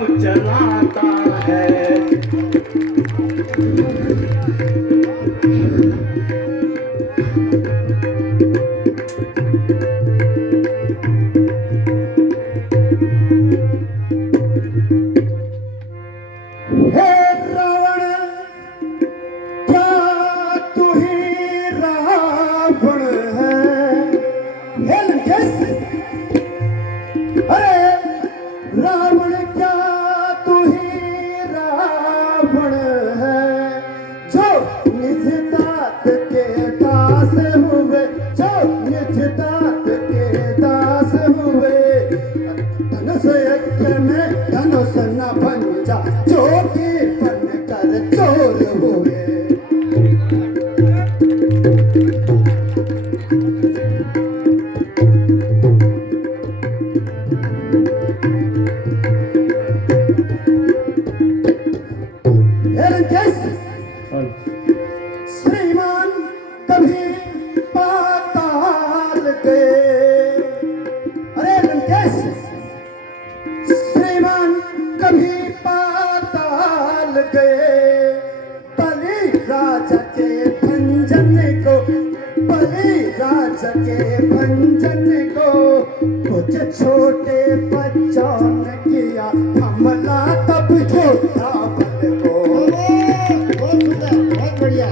नाव चलाता है। रावण क्या तू ही रावण है, जो निज तात के दास हुए, जो निज तात के दास हुए। धनुष यज्ञ में धनुष न बन जा, जो कि बन कर चोर हुए। श्रीमान कभी पाताल गए, अरे लंकेश, श्रीमान कभी पाताल गए। बलि राजा के भंजन को, बलि राजा के भंजन को कुछ छोटे बच्चों ने किया हमला, तब छोटा बल को। बहुत सुंदर, बहुत बढ़िया।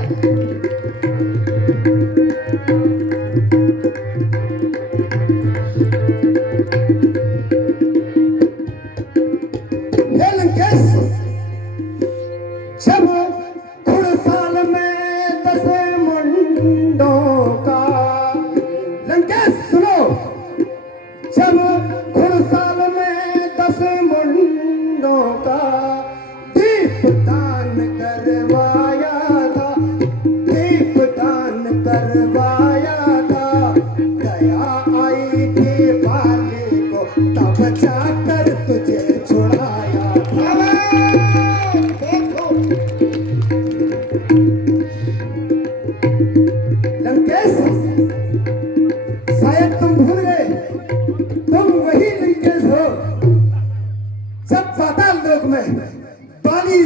हे लंकेश, जब घुड़साल में 10 मुंडों का, लंकेश सुनो, जब घुड़साल में 10 मुंडों का दीपदान करवाया था, दीपदान करवाया था। दया आई थी बाली को, तब जाकर तुझे छुड़ाया था। लंकेश, शायद तुम भूल गए, तुम वही लंकेश हो जब पाताल लोक में बाली,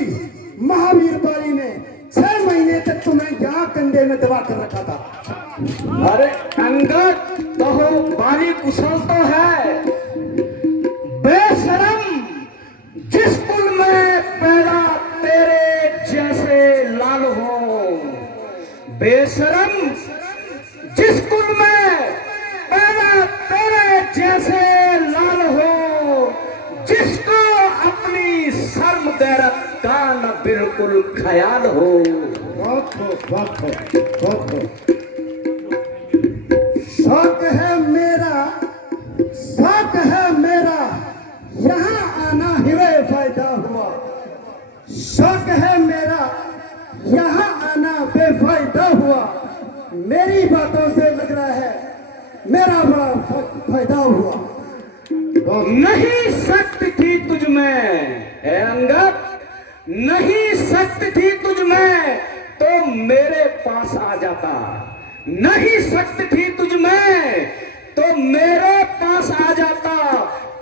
महावीर बाली ने 6 महीने तक तुम्हें यहाँ कंधे में दबा कर रखा था। अरे अंगद, कहो बाली कुशल तो है। बेशरम, जिस कुल में पैदा तेरे जैसे लाल हो, बेशरम, जिस कुल में पैदा तेरे जैसे लाल हो, जिसको अपनी शर्म गैरत का न बिल्कुल ख्याल हो। बहुत खूब, बहुत खूब, बहुत खूब। शौक है मेरा, शौक है मेरा, यहाँ आना ही बेफायदा हुआ। शौक है मेरा, यहाँ आना बेफायदा हुआ। मेरी बातों से लग रहा है मेरा बड़ा फायदा हुआ। नहीं शक्ति थी तुझ में ए अंगद, नहीं शक्ति थी तुझ में तो मेरे पास आ जाता। नहीं शक्ति थी तुझ में तो मेरे पास आ जाता।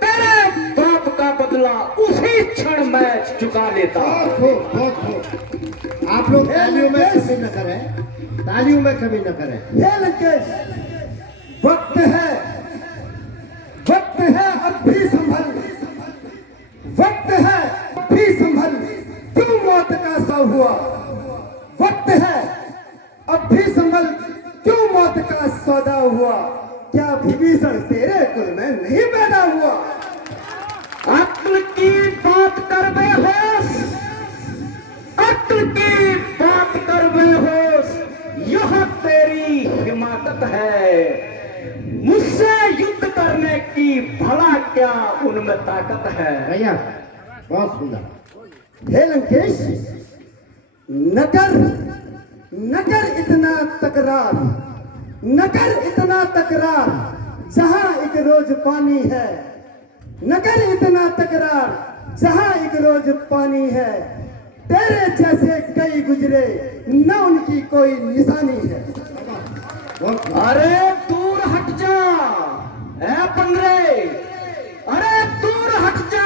तेरे बाप का बदला उसी क्षण मैं चुका लेता। आप लोग तालियों में कभी न करें, तालियों में कभी न करें। हे लंकेश, वक्त है, वक्त है, अब भी संभल, वक्त है, अब भी संभल, क्यों मौत का सौ हुआ। वक्त है, अब भी संभल, क्यों मौत का सौदा हुआ। क्या विभीषण तेरे कुल में नहीं पैदा हुआ। अक्ल की बात कर बेहोश, अक्ल की बात कर बेहोश, यह तेरी हिमाकत है। मुझसे युद्ध करने की भला क्या उनमें ताकत है। भैया बहुत सुंदर। हे लंकेश, नकर नकर इतना तकरार, नकर इतना तकरार, जहां एक रोज पानी है। नकर इतना तकरार, जहां एक रोज पानी है। तेरे जैसे कई गुजरे, न उनकी कोई निशानी है। अरे दूर हट जा ए पंगरे, अरे दूर हट जा,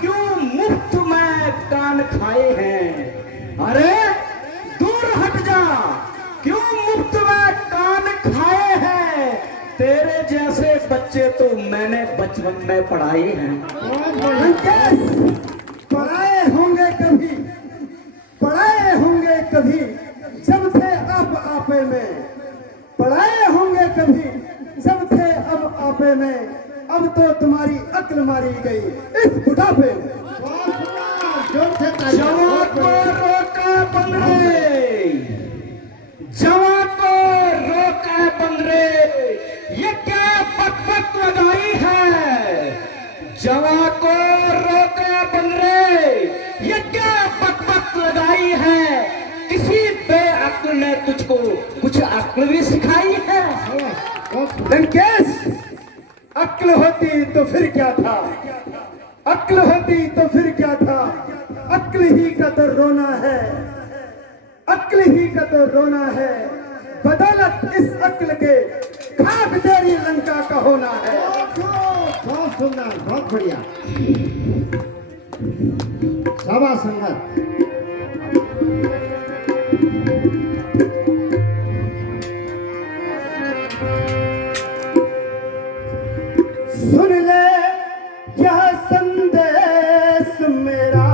क्यों मुफ्त बचपन में पढ़ाए हैं। लंकेश, पढ़ाए होंगे कभी, पढ़ाए होंगे कभी, जब थे अब आपे में, पढ़ाए होंगे कभी जब थे अब आपे में, अब तो तुम्हारी अक्ल मारी गई इस बुढ़ापे में। जवां को रोका बंदरे, जवां को रोका बंदरे, ये क्या बकबक लगाई है। जवां को रोका बंदरे, ये क्या बकबक लगाई है। किसी बेअक्ल ने तुझको कुछ अक्ल भी सिखाई है। लंकेश, अक्ल होती तो फिर क्या था, अक्ल होती तो फिर क्या था, अक्ल ही का तो रोना है, अक्ल ही का तो रोना है, बदौलत इस अक्ल के खाक तेरी लंका का होना है। बहुत सुंदर, बहुत बढ़िया, शाबाश संगत। सुन ले यह संदेश मेरा,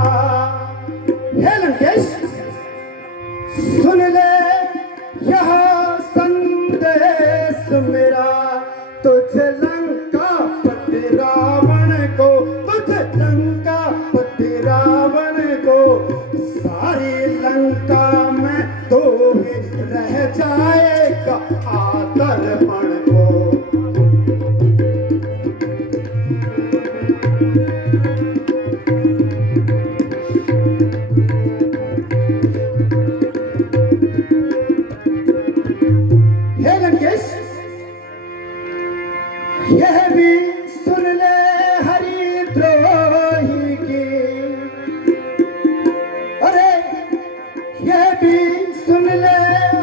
हे लंकेश, सुन ले यह संदेश मेरा, तुझे लंका पति रावण को, तुझे लंका पति रावण को, सारी लंका में तो ही रह जाएगा आदरपण को। यह भी सुन ले हरिद्रोही की, अरे यह भी सुन ले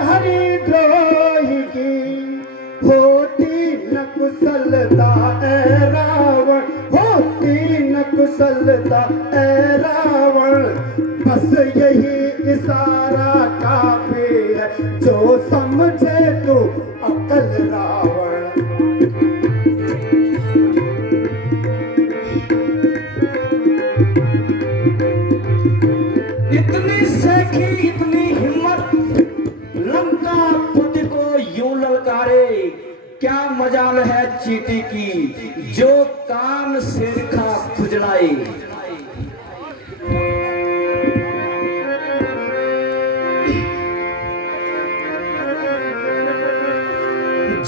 हरिद्रोही की, होती न कुशलता ए रावण, होती न कुशलता ए रावण, बस यही इशारा काफी है, जो समझे तू अकल रावण। इतनी सेखी, इतनी हिम्मत, लंका पति को यूं ललकारे, क्या मजाल है चींटी की जो कान शेरखा खुजलाए।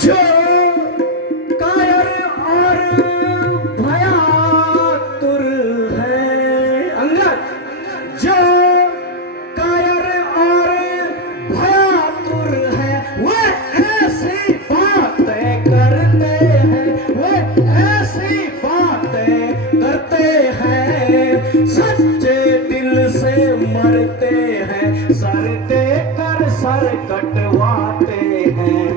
जो कायर और भयातुर है अंगद, जो कायर और भयातुर है, वे ऐसी बातें करते हैं, वे ऐसी बातें करते हैं, सच्चे दिल से मरते हैं, सर देकर सर कटवाते हैं।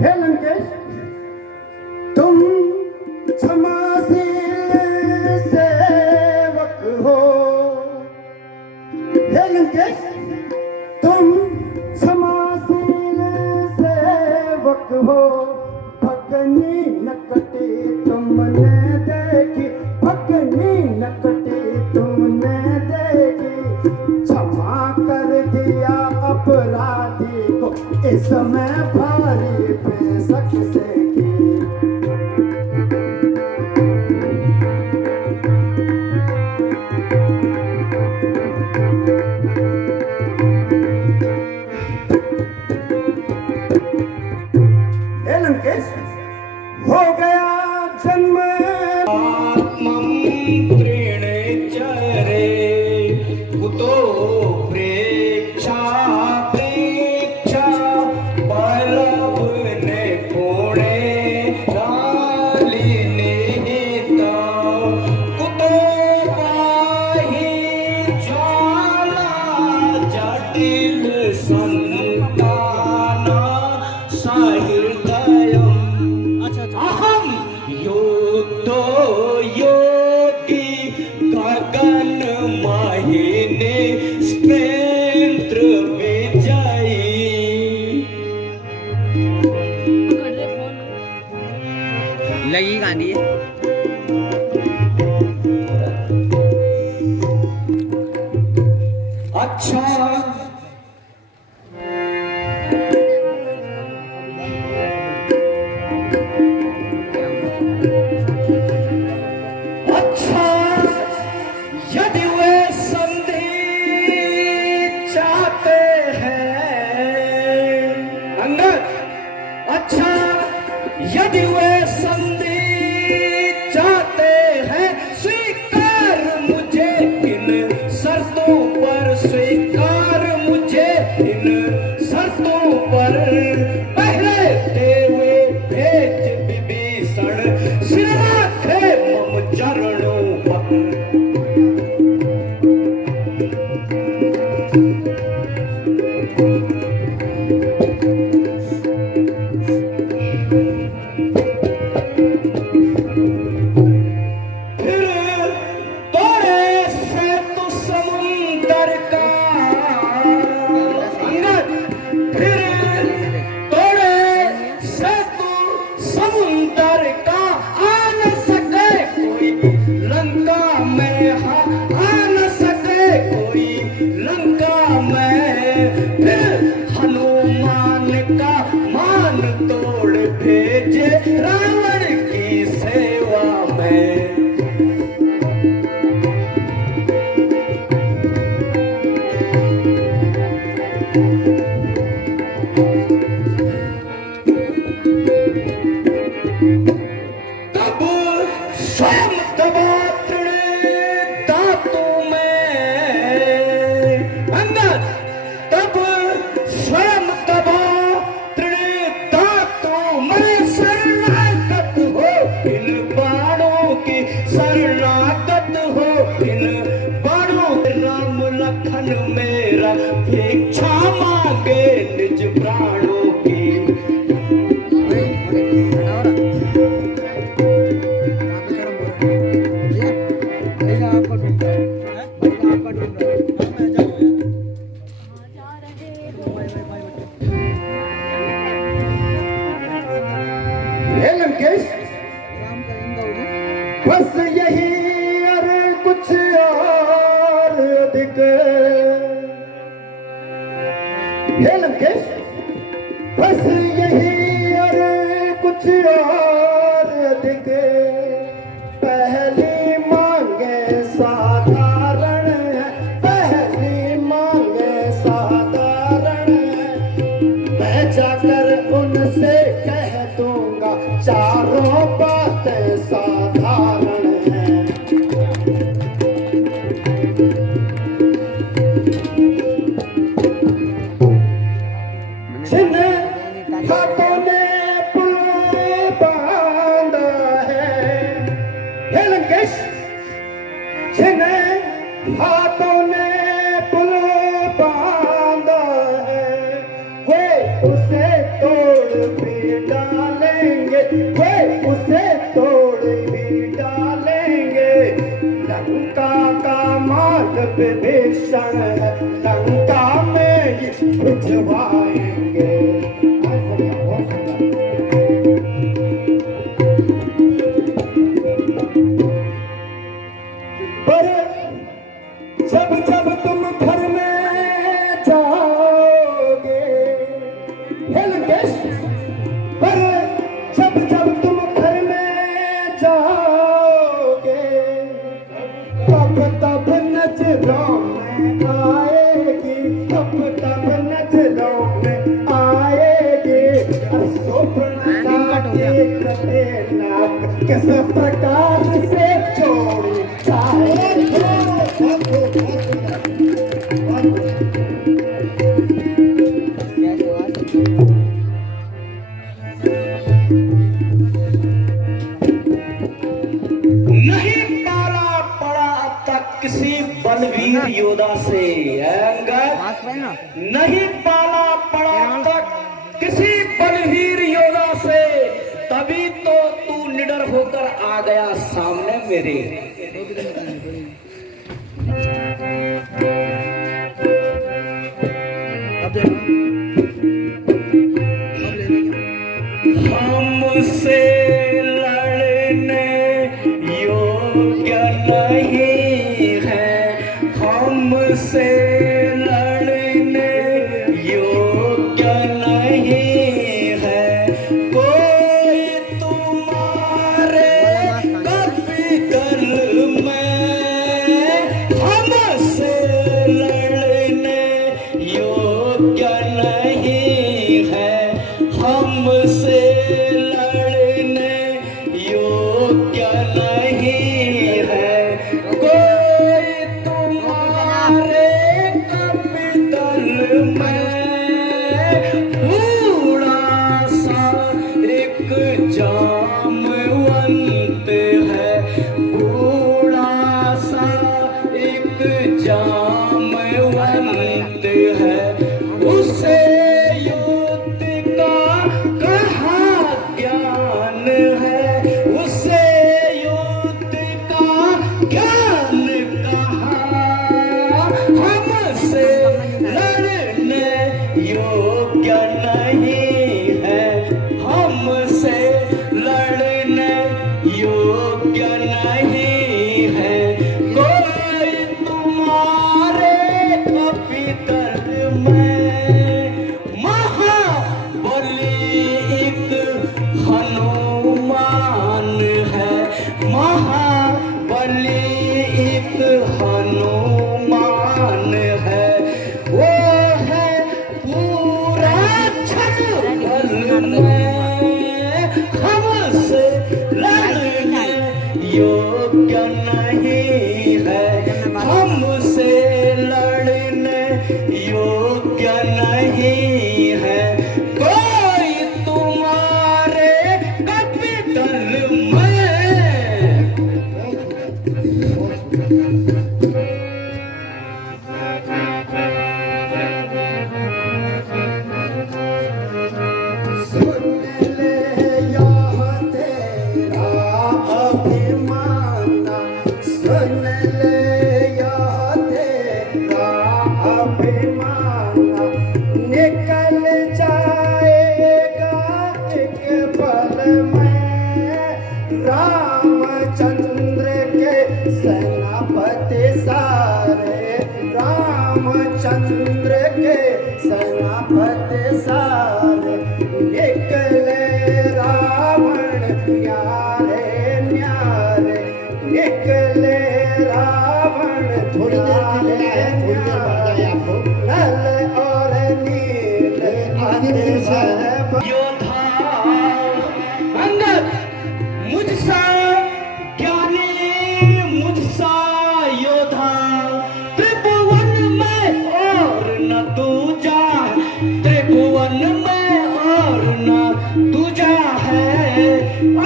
हे लंकेश, तुम क्षमाशील सेवक हो, हे लंकेश, तुम क्षमाशील सेवक हो, भगनी नकटी तुमने देखी, भगनी नकटी तुमने देखी, क्षमा कर दिया अपराधी को इसमें भारी बेशक से की। कहानी है। अच्छा अच्छा यदि वे संधि चाहते हैं अंगद, अच्छा यदि वे संधि चाहते हैं, स्वीकार मुझे इन शर्तों पर, स्वीकार मुझे इन शर्तों पर। पहले देवे भेज विभीषण, सिर राखे मम चरणों पर। रावण की सेवा में। तब स्वयं दबा दांतों में अंगद, तब स्वयं दबा दांतों में शरणागत हो इन बाणों की, शरणागत हो इन बाणों। राम लखन मेरा भिक्षा मांगे निज प्राणों की। हे लंकेश, बस यही अरे कुछ और अधिक। हे लंकेश, बस यही अरे कुछ और अधिक। पहली मांगे साधारण है, पहली मांगे साधारण है। मैं जाकर उनसे कह दूंगा चारों बातें साधारण हैं। जिन हाथों ने पुल बांधा है, हे लंकेश, जिन हाथों ने पुल बांधा है, वे उसे तोड़ भी डालेंगे, वे उसे तोड़ भी डालेंगे। लंका का मार्ग विभीषण है, लंका में ही भिजवाएंगे। पर जब जब तुम घर में जाओगे, हे लंकेश, पर जब जब तुम घर में जाओगे, तब तब नजरों में आएगी, तब तब नजरों में आएगी। स्वप्न नाक किस प्रकार से जोड़ी जाएगी। नहीं पाला पड़ा अब तक किसी बलवीर योद्धा से अंगद, नहीं पाला पड़ा अब तक किसी बलवीर योद्धा से, तभी तो तू निडर होकर आ गया सामने मेरे। हमसे लड़ने हमसे लड़ने योग्य नहीं है कोई तुम्हारे कपितल में। बूढ़ा सा एक जामवंत है, बूढ़ा सा एक जामवंत है, उसे युद्ध का कहाँ ज्ञान है, उसे युद्ध का ज्ञान कहाँ। हमसे लड़ने योग्य नहीं है, हमसे लड़ने योग्य नहीं है कोई तुम्हारे कपितल में। महाबली एक हनुमान है, महाबली एक हनुमान है, वो है पूरा छलबल में। हमसे लड़ने योग्य नहीं है, हमसे लड़ने योग्य नहीं है कोई तुम्हारे कपितल में। सुन ले यह तेरा अभिमान, सुन ले यह तेरा अभिमान, निकल जाएगा एक पल में। रामचंद्र के सेनापति सारे, रामचंद्र के सेनापति सारे, निकले रावण न्यारे न्यारे, निकले रावण न्यारे न्यारे, नल और नील अतिशय योद्धा अंगद मुझसा ज्ञानी, मुझसा योद्धा, त्रिभुवन में और न दूजा, त्रिभुवन में और न दूजा है।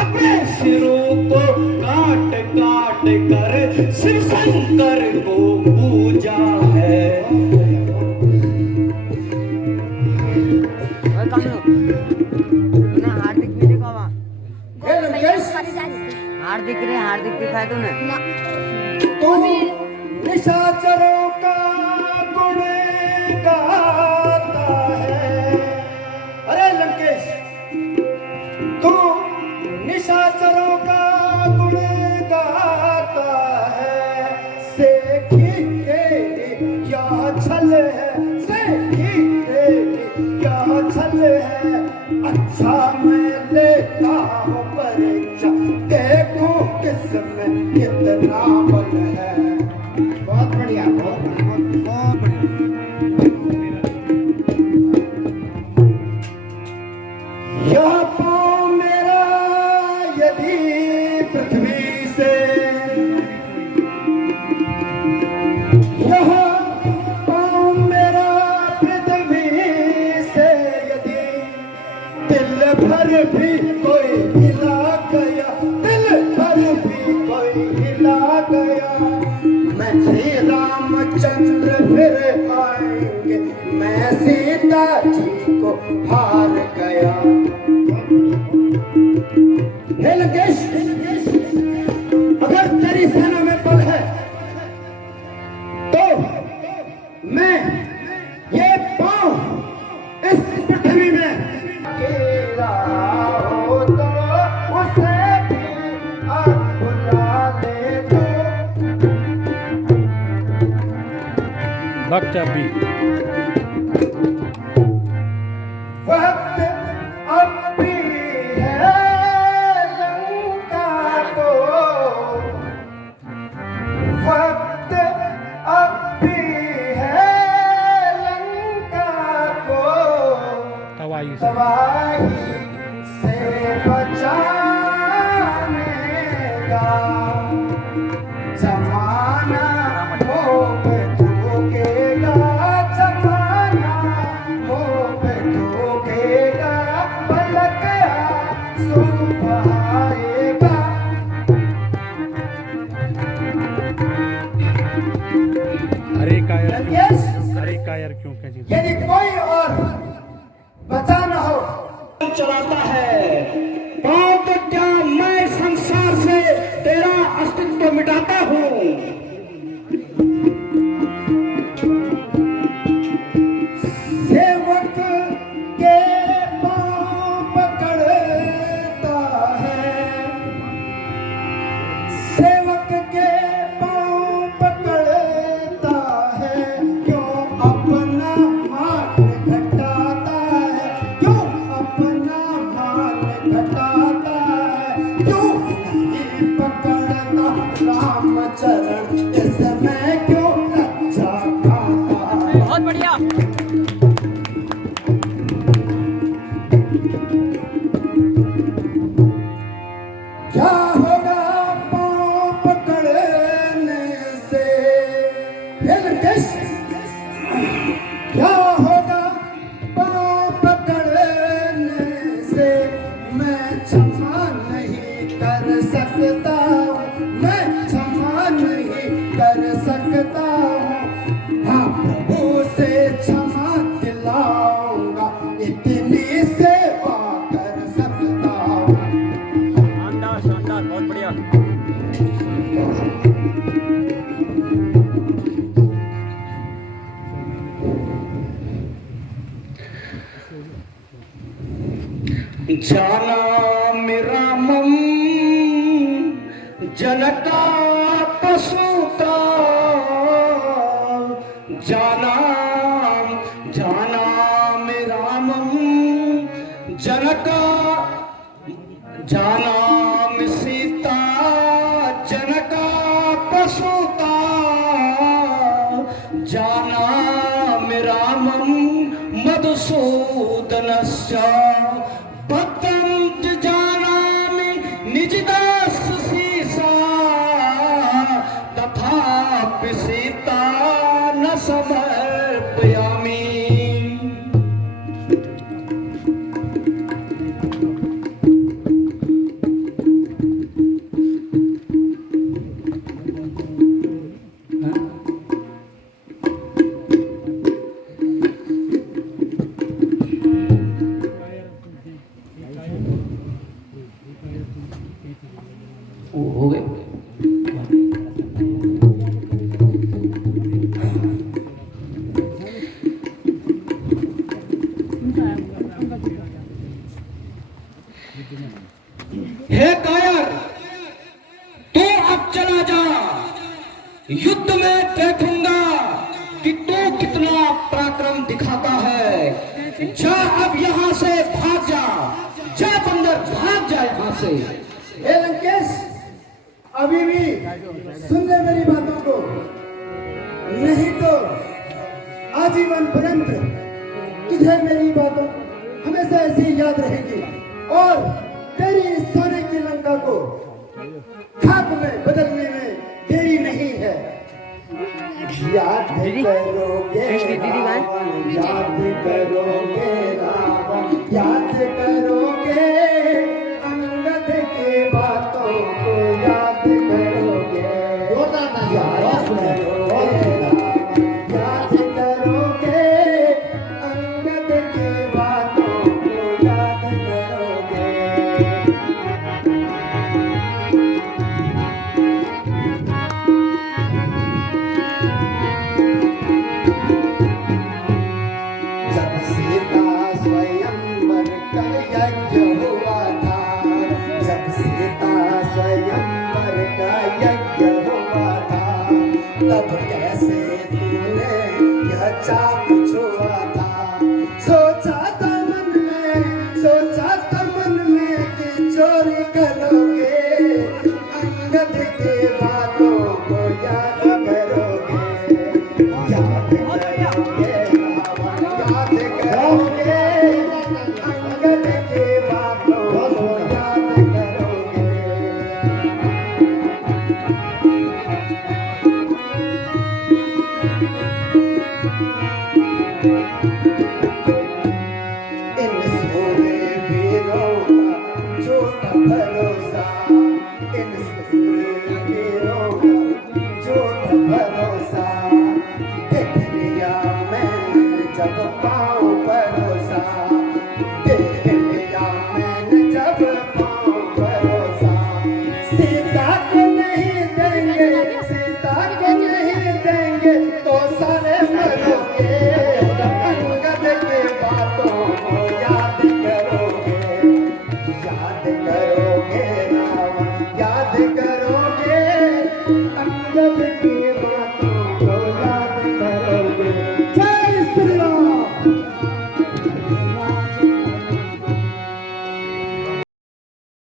अपने सिरों को काट काट कर शिव शंकर को पूजा है। तूने हार्दिक भी देखा हुआ? हार्दिक हार्दिक दिखाया तूने? तू निशाचरों का गुण गाता है। अरे लंकेश, तू निशाचरों का गुण गाता है। सेखी तेरी क्या छल है, सेखी तेरी क्या छल है। अच्छा मैं लेता हूँ परीक्षा, देखूं किसमें कितना बल है। बहुत बढ़िया, बहुत बढ़िया, बहुत बढ़िया। यह पाँव मेरा यदि पृथ्वी से, यह पाँव मेरा पृथ्वी से यदि दिल भर भी कोई हिला गया, दिल भर भी कोई हिला गया, मैं श्री रामचंद्र फिर आएंगे, मैं सीता जी को हार गया। हे लंकेश, अगर तेरी सेना में बल है तो मैं ये पाँव इस पृथ्वी में अकेला हो तो उसे भी आप बुला ले दो। वक्त अभी वक्त अब भी है लंका को, वक्त अब भी है लंका को तवाई से तबाही इतनी सेवा कर सकता हूँ। शानदार शानदार बहुत बढ़िया। जाना रामम जनता पशुता जाना रामम जनका जाना सीता जनका पशुता जाना रामम मधुसूदनस्य भक्तं जानामि निजदास सीसा तथापि सीता न समर्पयामि। हो गए। हे कायर, तू अब चला जा, युद्ध में देखूंगा कि तू कितना पराक्रम दिखाता है। जा अब यहाँ से भाग जा, जा बंदर भाग जा यहाँ से। हे लंकेश, अभी भी सुन ले मेरी बातों को, नहीं तो आजीवन पर्यंत तुझे मेरी बातों हमेशा ऐसी याद रहेगी और तेरी इस सोने की लंका को खाक में बदलने में देरी नहीं है। याद करोगे रावण, याद करोगे रावण, याद करोगे अंगद की बातों को, याद करोगे याद करोगे रावण, याद करोगे अंगद की बातों को, याद करोगे। जब सीता स्वयंवर का यज्ञ हुआ था, जब सीता स्वयंवर का यज्ञ हुआ था, तब कैसे तूने यह चाक छुआ था, सोचा